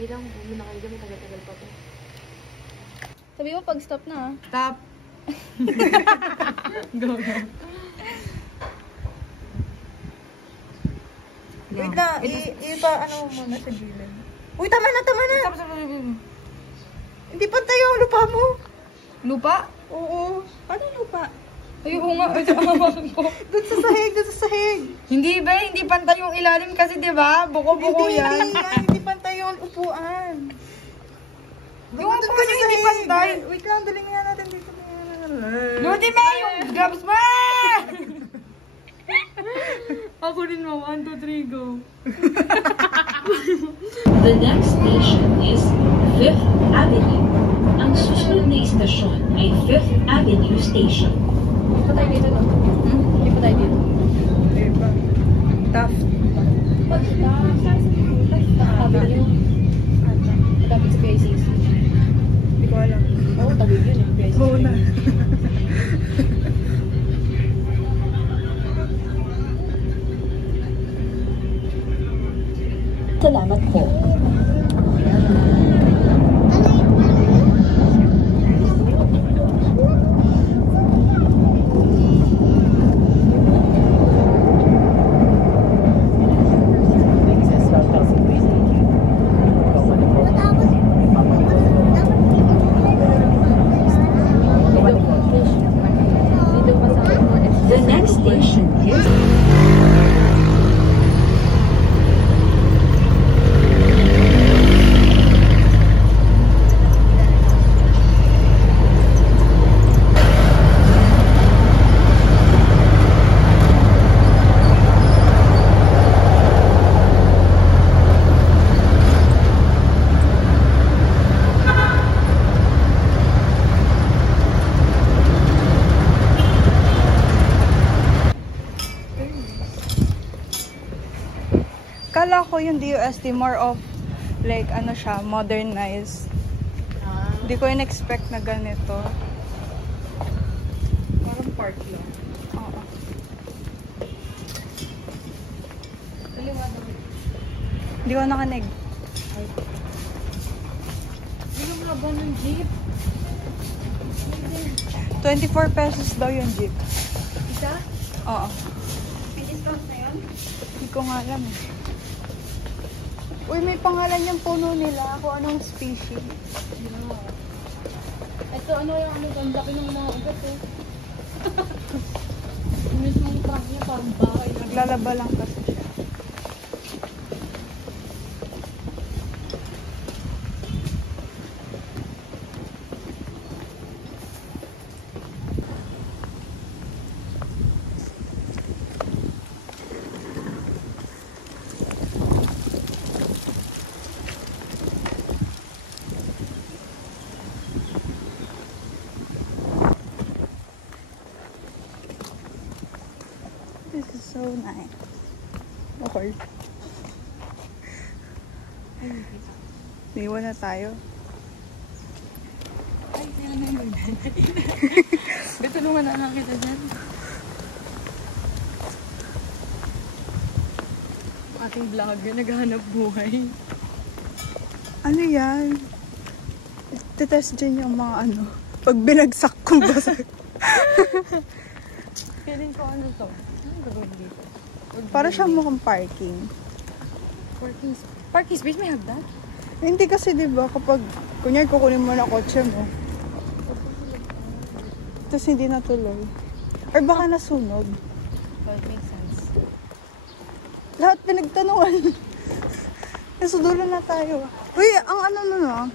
Sige lang, muna kayo dyan, matagal-tagal pa to. Sabi mo pag stop na. Stop! Go, go. Wait na, ano muna sa gilid. Uy, tama na, tama na! Hindi pantay yung lupa mo. Lupa? Oo. Ano lupa? Ay, oo nga. Ay, tamawakan ko. Doon sa sahig, doon sa sahig. Hindi ba? Hindi pantay yung ilalim kasi, di ba? Buko-buko yan. Hindi pantay yung upuan. Yung upuan yung hindi pantay. Wait lang, daling nga natin dito. Lodi ba yung gloves mo? Ako rin mo. 1, 2, 3, go. The next station is 5th Avenue. Ang susunod na istasyon ay 5th Avenue Station. Hindi pa tayo dito, no? Hindi pa tayo dito. Diba? Tough. Malapit sa PICC. Hindi ko alam. Oo, tawid yun eh. PICC. Oo na. Salamat po. The next station is Kala ko yung DOST more of like ano siya, modernized. Hindi ko in-expect na ganito. Parang park lang. Oo. Kaliwa daw. Hindi ko nakanig. Ano nga ba ng jeep? 24 pesos daw yung jeep. Isa? Oo. May discount na yun? Hindi ko nga alam eh. Uy, may pangalan yung puno nila. Kung anong species. Yeah. Ito, ano yung ano, ang laki ng mga ugat eh. Yung mismong truck niya, parang bahay lang. Naglalaba lang kasi siya. This is so nice. Okay. Iwan na tayo. Ay, kaya na yun. Betulungan na lang kita dyan. Ating vlogger, naghahanap buhay. Ano yan? Titest dyan yung mga ano. Pag binagsak kong basag. Feeling ko ano to? Anong gagawin dito? Para siyang mukhang parking. Parking space, may hagdan? Hindi kasi diba kapag kunyari kukunin mo na kotse mo. Tapos hindi natuloy. Or baka nasunog. Well, it makes sense. Lahat pinagtanungan. Nasudulo na tayo. Uy, ang ano no, no?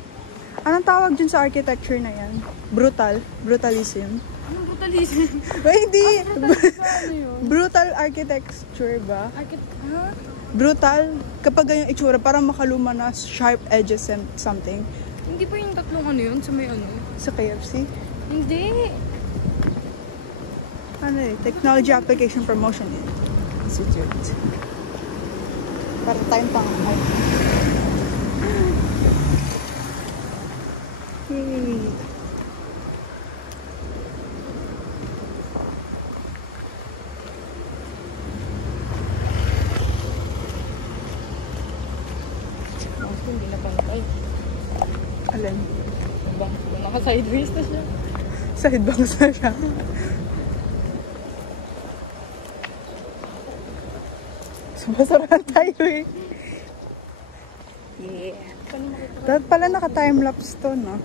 Anong tawag dyan sa architecture na yan? Brutal? Brutalism? Anong brutalism? Ay, hindi! Ano yun? Brutal architecture ba? Ha? Brutal? Kapag ganyan itsura, parang makaluma na sharp edges and something. Hindi pa yung tatlong ano yun? Sa may ano? Sa KFC? Hindi. Ano eh? Technology Application Promotion Institute. Para tayong pang-ay. Yay! Hindi na pantay. Sideways na siya. Sidebangs na siya. Sumasarahan tayo eh. Yeah. Dapat pala naka-timelapse to, no?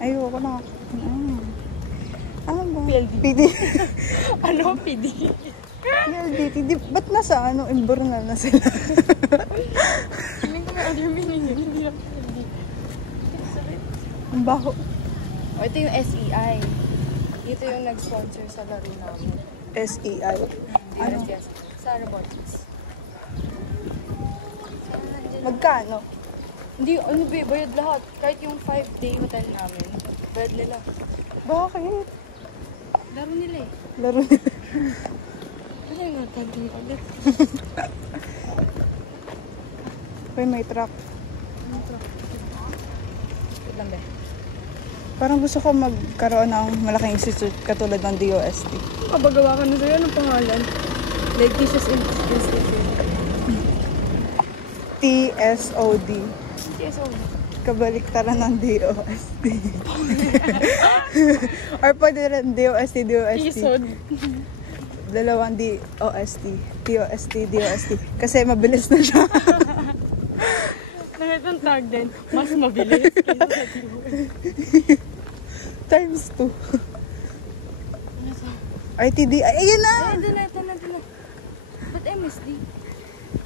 Ayoko na. Ano ba? PD. Ano, PD? PLDT. Ba't nasa ano? Imbornal na sila? Hindi ko may other meaning yun. Hindi lang PD. Ang baho. O, ito yung SEI. Ito yung nag-sponsor sa laro namin. SEI. Ano? Yes. Sa robotics. Magkano? Hindi, ano ba, bayad lahat. Kahit yung 5-day hotel namin, bayad nila. Bakit? Laro nila eh. Laro nila. Ano yung natanong ulit? Uy, may truck. Wait lang ba? Parang gusto ko magkaroon ng malaking institute katulad ng DOST. Kabagawa ka na sa'yo, anong pangalan? Like Tissues Institute. TSOD. TSO. Kabaliktaran ng DOST. Or pwede rin DOST. Tisod. Dalawang DOST. DOST. Kasi mabilis na siya. Nakit ang tag din. Mas mabilis. Times 2. ITD. Ay, ayan na! Ito na. Ba't MSD?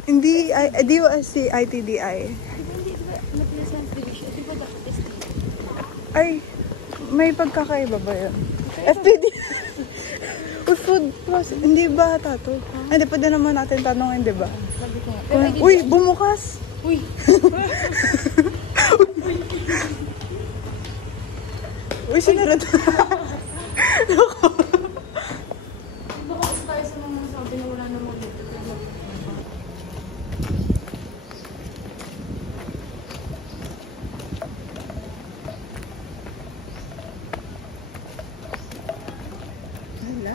Hindi, DOST, ITDI. Hindi, diba? Mabilis ang division. Diba dapat ST? Ay, may pagkakaiba ba yun? FPD. Food process. Hindi ba tato? Hindi, pwede naman natin tanongin, di ba? Sabi ko nga. Uy, bumukas! Uy! Uy, sinarad. Bakas tayo sa mga sabi na wala namang dito. Wala.